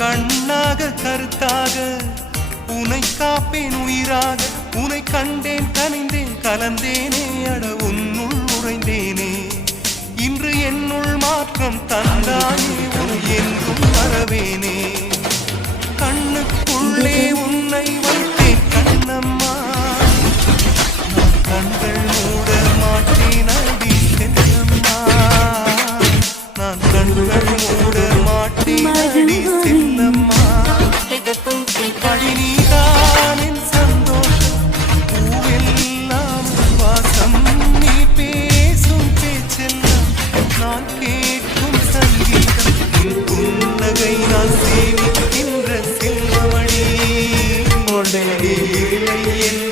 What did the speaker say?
கண்ணாக கருத்தாக உனை காப்பேன் உயிராக உனை கண்டேன் கனிந்தேன் கலந்தேனே அட உன்னுள் உறைந்தேனே இன்று என்னுள் மாற்றம் தந்தானே உன் என்றும் வரவேனே கண்ணுக்குள்ளே உன்னை வைத்தேன் கண்ணம்மா நான் கண்கள் மூட மாட்டேன் அடி செல்லம்மா நான் கண்கள் மூட மாட்டேன் அடி செல்லம்மா அடிநீதான் என் சந்தோஷம் பூவெல்லாம் வாசம் நீ பேசும் பேச்செல்லாம் நான் கேட்கும் சங்கீதம் என் புன்னகை நான் சேவிக்கின்ற செல்வமணி இல்லை